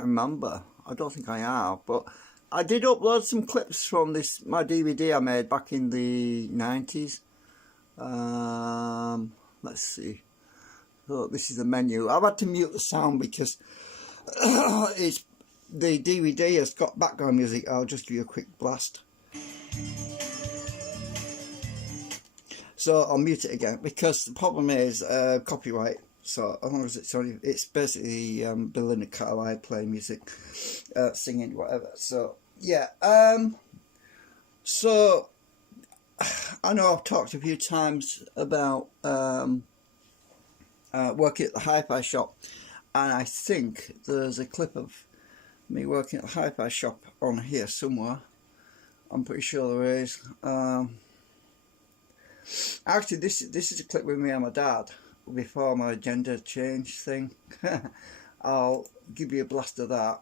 remember. I don't think I have, but I did upload some clips from my DVD I made back in the 90s. Let's see. So this is the menu. I've had to mute the sound because it's the DVD has got background music. I'll just give you a quick blast. So I'll mute it again because the problem is copyright. So as long as it's basically Belinda Carlisle playing music, singing, whatever. So yeah. So I know I've talked a few times about working at the hi-fi shop, and I think there's a clip of me working at the hi-fi shop on here somewhere. I'm pretty sure there is. Actually, this is a clip with me and my dad before my gender change thing. I'll give you a blast of that.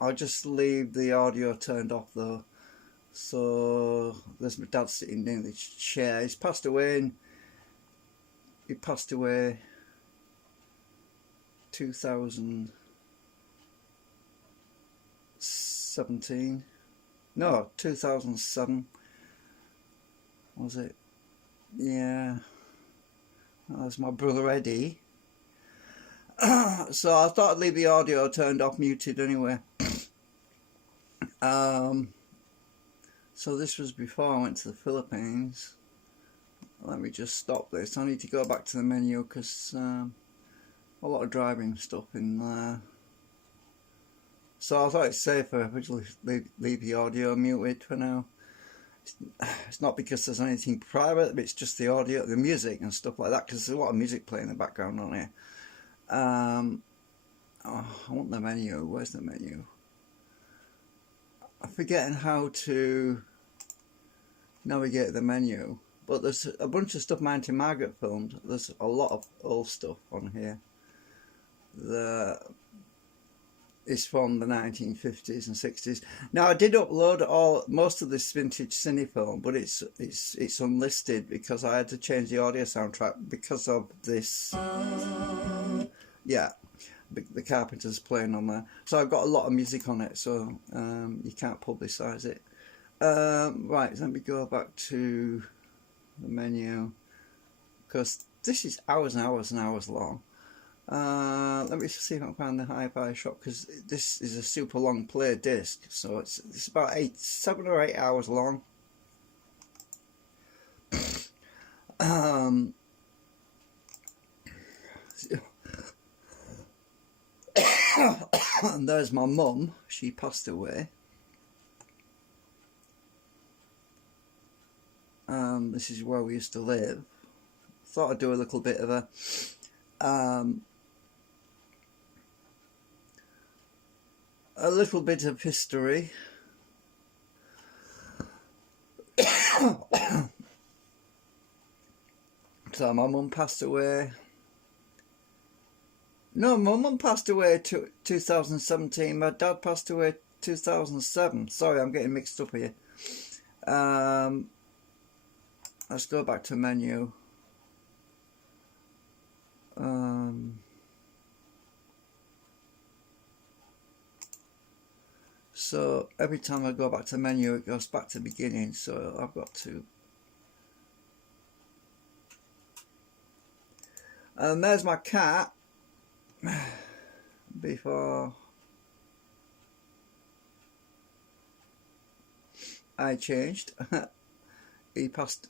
I'll just leave the audio turned off though. So there's my dad sitting in the chair. He's passed away. He passed away 2017. No, 2007 was it? Yeah, that's my brother Eddie. So I thought I'd leave the audio turned off, muted anyway. So this was before I went to the Philippines. Let me just stop this. I need to go back to the menu because a lot of driving stuff in there. So I thought it's safer if I just leave the audio muted for now. It's not because there's anything private, but it's just the audio, the music and stuff like that, because there's a lot of music playing in the background on here. Oh, I want the menu. Where's the menu? I'm forgetting how to navigate the menu, but there's a bunch of stuff Auntie Margaret filmed. There's a lot of old stuff on here that is from the 1950s and 60s. Now I did upload most of this vintage cine film, but it's unlisted because I had to change the audio soundtrack because of this. Yeah, the Carpenters playing on there. So I've got a lot of music on it, so you can't publicise it. Right, let me go back to the menu because this is hours and hours and hours long. Let me see if I can find the hi-fi shop because this is a super long play disc, so it's about 7 or 8 hours long. And there's my mum. She passed away. This is where we used to live. Thought I'd do a little bit of a little bit of history. So my mum passed away. No, my mum passed away 2017. My dad passed away 2007. Sorry, I'm getting mixed up here. Let's go back to menu. So every time I go back to the menu, it goes back to the beginning. So I've got to. And there's my cat. Before I changed,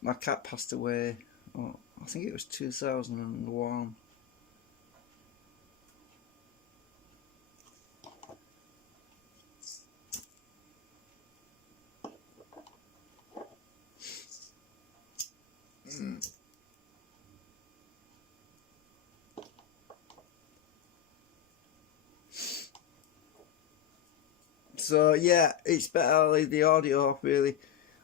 my cat passed away. Oh, I think it was 2001. So yeah, it's better I leave the audio off really.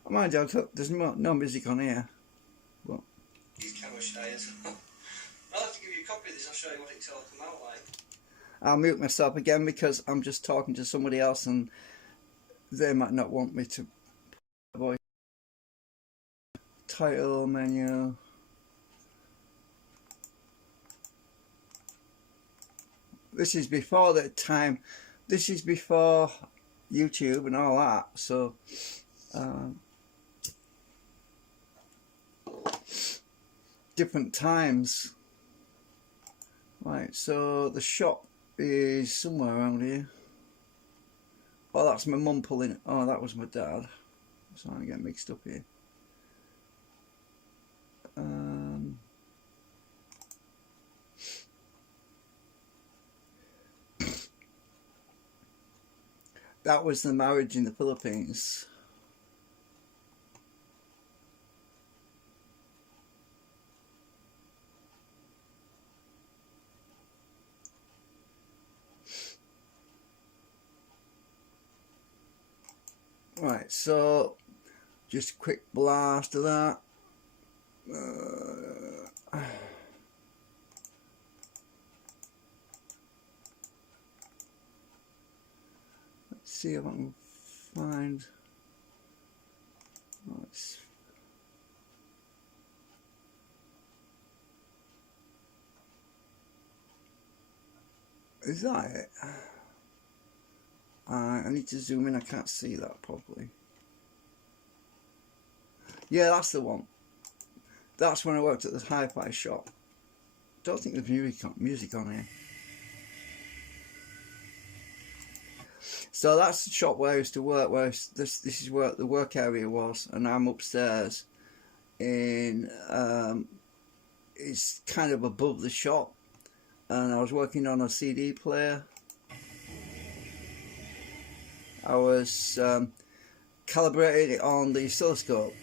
Mind you, there's no music on here. But these camera stayers. I'll have to give you a copy of this. I'll show you what it's all come out like. I'll mute myself again because I'm just talking to somebody else and they might not want me to voice. Title menu. This is before the time this is before YouTube and all that, so different times. Right, so the shop is somewhere around here. Oh, that's my mum pulling. Oh, that was my dad. So I get mixed up here. That was the marriage in the Philippines. Right, so just a quick blast of that. Let's see if I can find. Is that it? I need to zoom in, I can't see that properly. Yeah, that's the one. That's when I worked at the hi-fi shop. Don't think there's music on here. So that's the shop where I used to work, where this is where the work area was, and I'm upstairs in, it's kind of above the shop, and I was working on a CD player. I was calibrating it on the oscilloscope.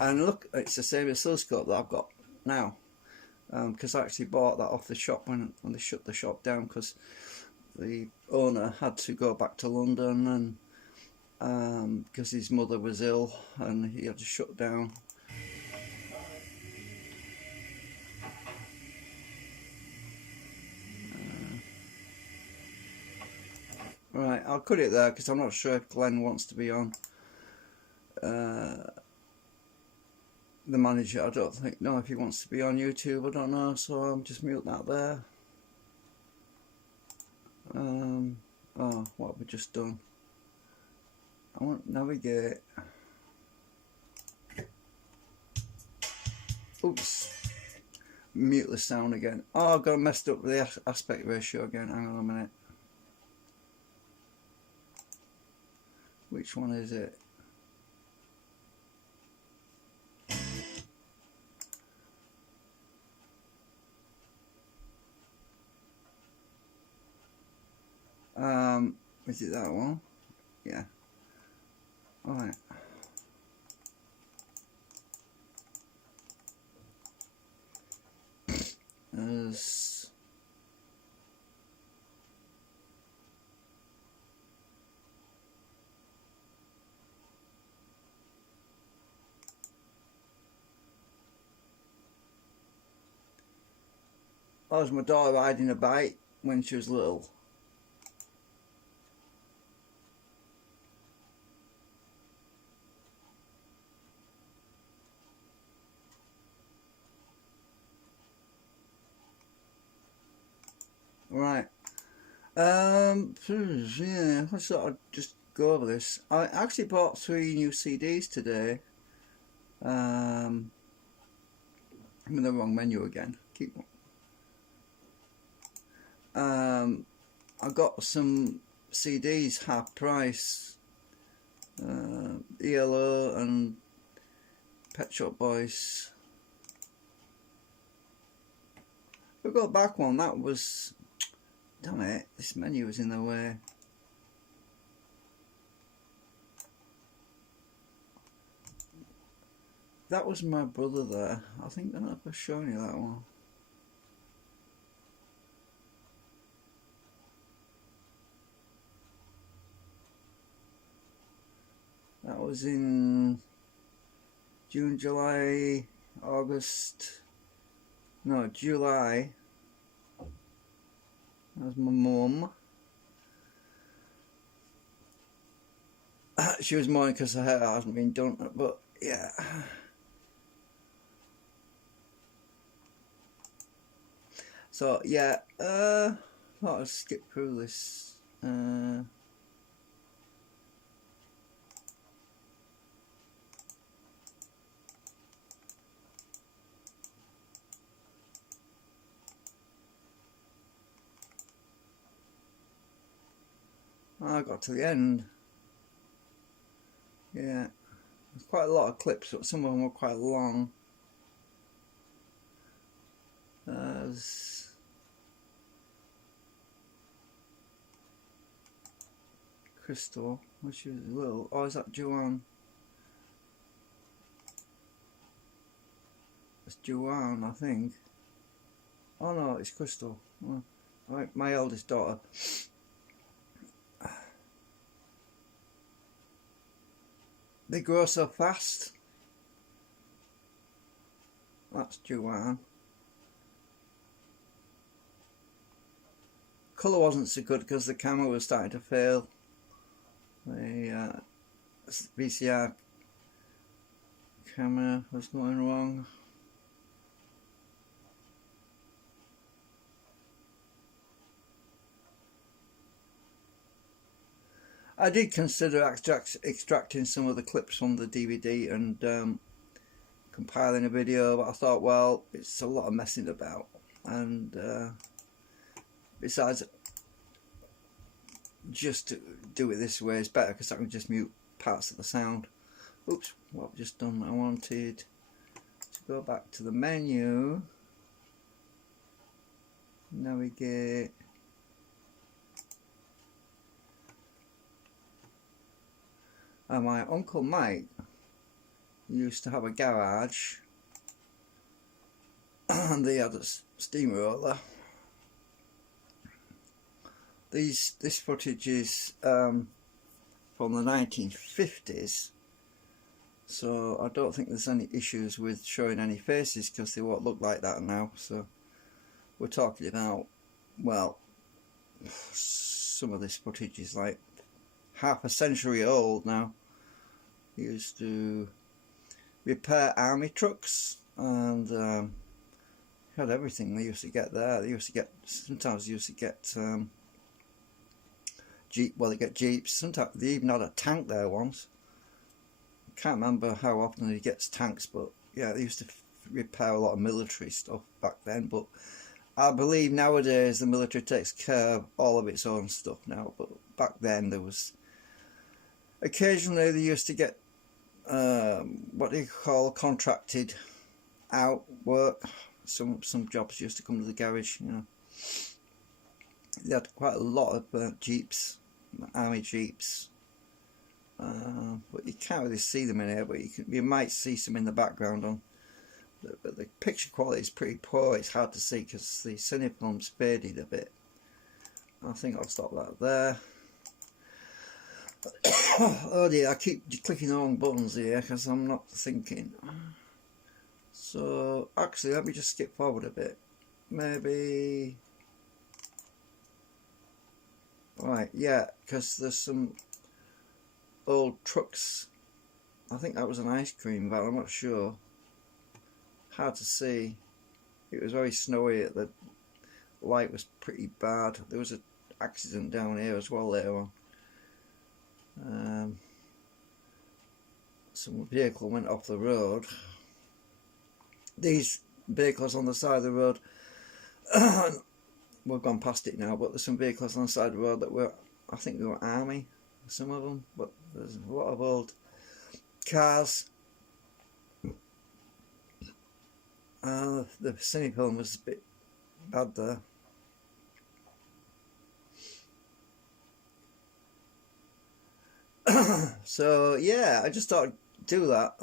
And look, it's the same oscilloscope that I've got now, because I actually bought that off the shop when they shut the shop down, because the owner had to go back to London, and because his mother was ill and he had to shut down. Right, I'll cut it there because I'm not sure if Glenn wants to be on. The manager, I don't know if he wants to be on YouTube, I don't know, so I'll just mute that there. Oh, what have we just done? I want to navigate. Oops. Mute the sound again. Oh, I've got messed up the aspect ratio again. Hang on a minute. Which one is it? Is it that one? Yeah. Alright. As that was my daughter riding a bike when she was little. Right. Yeah, I thought I'd just go over this. I actually bought 3 new CDs today. I'm in the wrong menu again. Keep on. I got some CDs half price. ELO and Pet Shop Boys. We got back one. That was. Damn it! This menu was in the way. That was my brother there. I think I don't know if I've shown you that one. That was in June, July, August. No, July. That was my mum. She was mourning because her hair hasn't been done, but yeah. So yeah, thought I'd skip through this. I got to the end. Yeah, there's quite a lot of clips, but some of them were quite long. There's Crystal, which is little. Oh, is that Joanne? It's Joanne, I think. Oh no, it's Crystal. Oh, my eldest daughter. They grow so fast. That's Joanne. Colour wasn't so good because the camera was starting to fail. The VCR camera was going wrong. I did consider extracting some of the clips from the DVD and compiling a video, but I thought, well, it's a lot of messing about, and besides, just to do it this way is better because I can just mute parts of the sound. Oops, what I've just done, I wanted to go back to the menu, navigate, and my Uncle Mike used to have a garage and they had a steamroller. This footage is from the 1950s, so I don't think there's any issues with showing any faces because they won't look like that now. So we're talking about, well, some of this footage is like half a century old now. He used to repair army trucks and had everything they used to get there. They used to get, sometimes they used to get they get jeeps. Sometimes they even had a tank there once. I can't remember how often he gets tanks, but yeah, they used to repair a lot of military stuff back then. But I believe nowadays the military takes care of all of its own stuff now. But back then there was occasionally they used to get what do you call contracted out work. Some jobs used to come to the garage, you know. They had quite a lot of jeeps, army jeeps, but you can't really see them in here. But you might see some in the background on. But the picture quality is pretty poor. It's hard to see because the cinefilm's faded a bit. I think I'll stop that there. Oh dear, I keep clicking the wrong buttons here because I'm not thinking. So actually, let me just skip forward a bit. Maybe. Right, yeah, because there's some old trucks. I think that was an ice cream van, I'm not sure. Hard to see. It was very snowy, the light was pretty bad. There was an accident down here as well later on. Some vehicle went off the road. These vehicles on the side of the road, we've gone past it now, but there's some vehicles on the side of the road that were, I think they were army, some of them, but there's a lot of old cars. The cinefilm was a bit bad there. So yeah, I just thought I'd do that.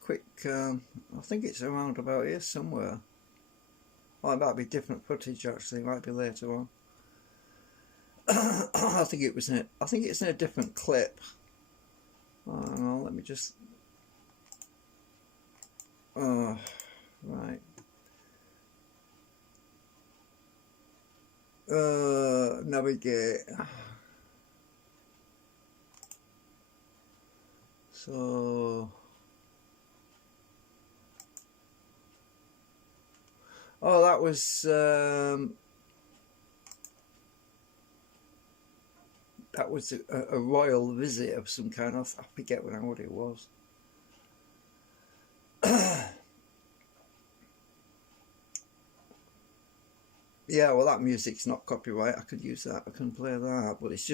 Quick, I think it's around about here somewhere. Well, it might be different footage actually. It might be later on. I think it was in. I think it's in a different clip. No, let me just. Right. Navigate. So Oh, that was a royal visit of some kind. I forget what it was. Yeah, well, that music's not copyright. I could use that. I can play that, but it's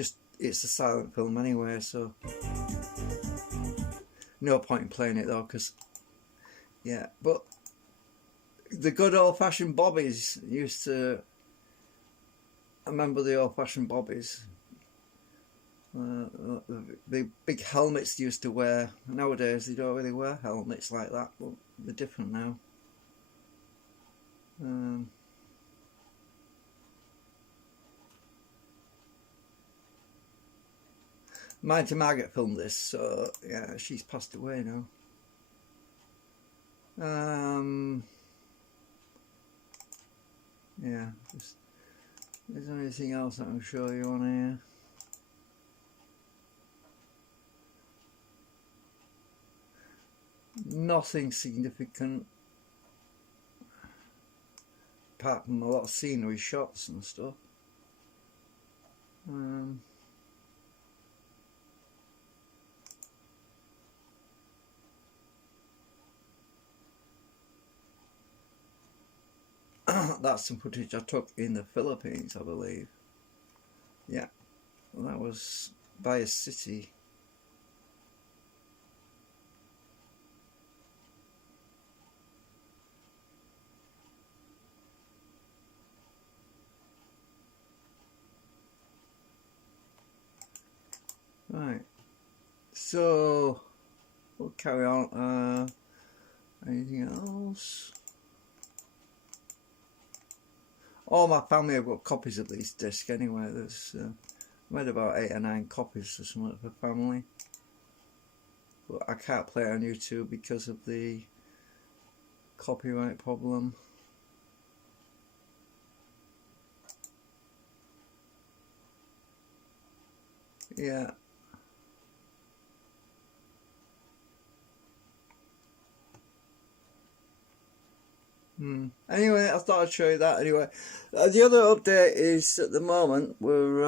a silent film anyway, so no point in playing it though, because yeah. But the good old-fashioned bobbies used to. I remember the old-fashioned bobbies. The big helmets they used to wear. Nowadays they don't really wear helmets like that, but they're different now. Mighty Margaret filmed this, so yeah, she's passed away now. Yeah, is there anything else I can show you on here? Nothing significant, apart from a lot of scenery shots and stuff. That's some footage I took in the Philippines, I believe. Yeah, well, that was by a city. Right, so we'll carry on. Anything else? All my family have got copies of these discs anyway. There's I made about 8 or 9 copies or something for family, but I can't play it on YouTube because of the copyright problem. Yeah. Anyway, I thought I'd show you that anyway. The other update is at the moment we're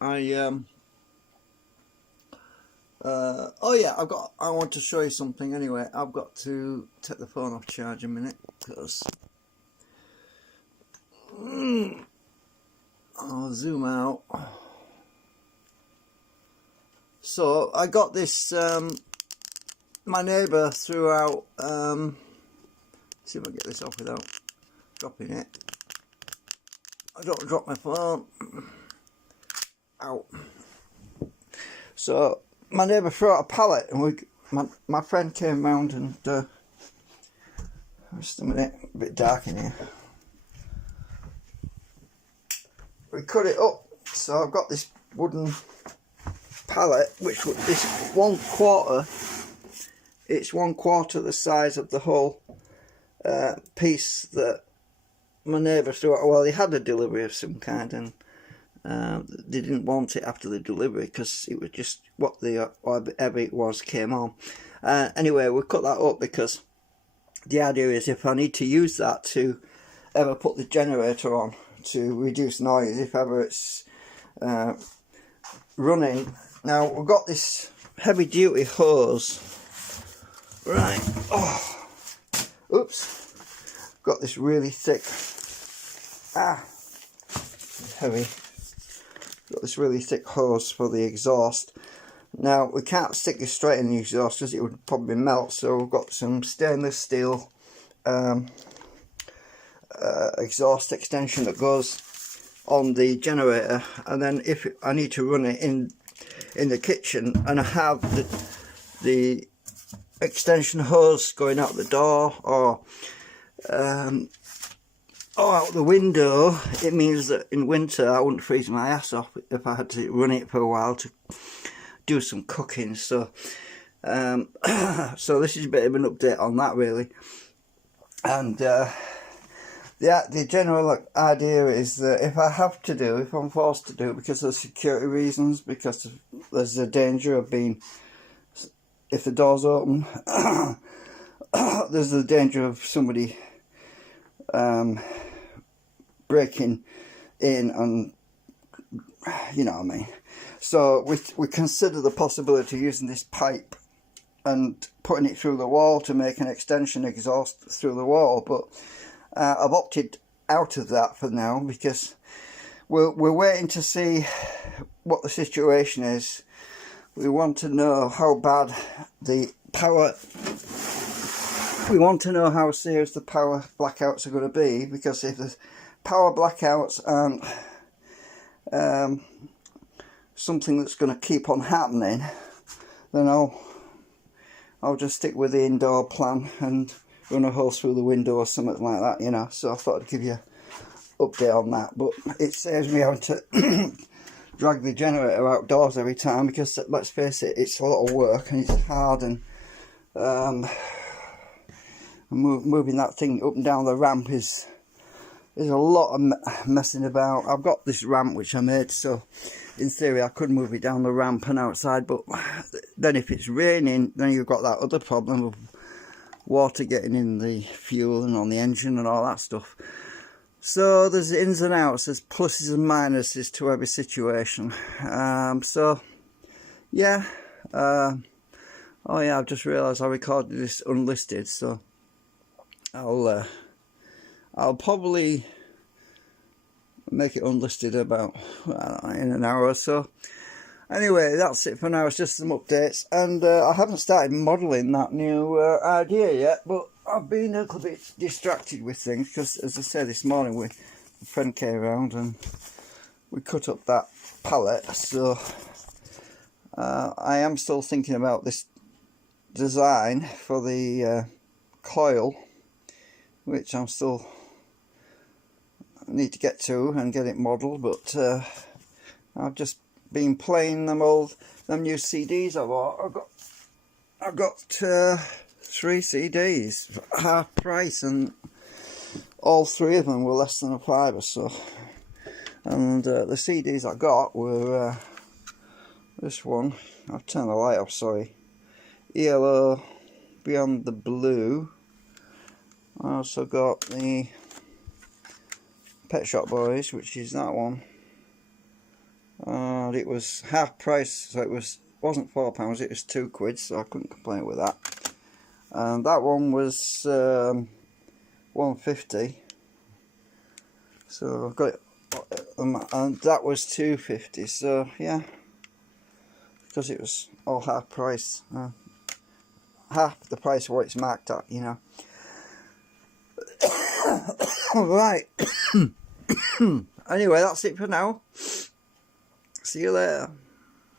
oh yeah, I want to show you something anyway. I've got to take the phone off charge a minute because I'll zoom out. So I got this, my neighbour threw out, see if I can get this off without dropping it. I don't drop my phone. Out. So my neighbour threw out a pallet, and my friend came round and just a minute, a bit dark in here. We cut it up, so I've got this wooden pallet, which is 1/4. It's 1/4 the size of the whole piece that my neighbour threw out. Well, he had a delivery of some kind, and they didn't want it after the delivery because it was just what whatever it was came on. Anyway, we cut that up because the idea is if I need to use that to ever put the generator on to reduce noise, if ever it's running. Now we've got this heavy duty hose, right? Oh, oops! Got this really thick. Heavy. Got this really thick hose for the exhaust. Now we can't stick this straight in the exhaust because it would probably melt. So we've got some stainless steel exhaust extension that goes on the generator, and then if I need to run it in the kitchen and I have the extension hose going out the door or out the window, it means that in winter I wouldn't freeze my ass off if I had to run it for a while to do some cooking. So so this is a bit of an update on that really. And the general idea is that if I'm forced to do it because of security reasons, because there's a danger of if the door's open, there's the danger of somebody breaking in, and you know what I mean. So we consider the possibility of using this pipe and putting it through the wall to make an extension exhaust through the wall, but I've opted out of that for now because we're waiting to see what the situation is. We want to know how bad the power, we want to know how serious the power blackouts are going to be, because if the power blackouts aren't something that's going to keep on happening, then I'll just stick with the indoor plan and run a hole through the window or something like that, you know. So I thought I'd give you an update on that. But it saves me having to drag the generator outdoors every time, because let's face it, it's a lot of work and it's hard, and moving that thing up and down the ramp is a lot of messing about. I've got this ramp which I made, so in theory I could move it down the ramp and outside, but then if it's raining, then you've got that other problem of water getting in the fuel and on the engine and all that stuff. So there's ins and outs, there's pluses and minuses to every situation. So yeah, oh yeah, I've just realised I recorded this unlisted, so I'll probably make it unlisted about in an hour or so. Anyway, that's it for now. It's just some updates, and I haven't started modelling that new idea yet, but I've been a little bit distracted with things because, as I said, this morning a friend came around and we cut up that pallet. So I am still thinking about this design for the coil, which I'm still need to get to and get it modelled, but I've just been playing them new CDs I bought. I've got 3 CDs for half price, and all 3 of them were less than £5 or so. And the CDs I got were this one. I've turned the light off, sorry. ELO Beyond the Blue. I also got the Pet Shop Boys, which is that one. And it was half price, so it wasn't £4, it was £2, so I couldn't complain with that. And that one was £1.50, so I've got it, and that was £2.50. So yeah, because it was all half price, half the price of what it's marked at, you know. Right. Anyway, that's it for now. See you later.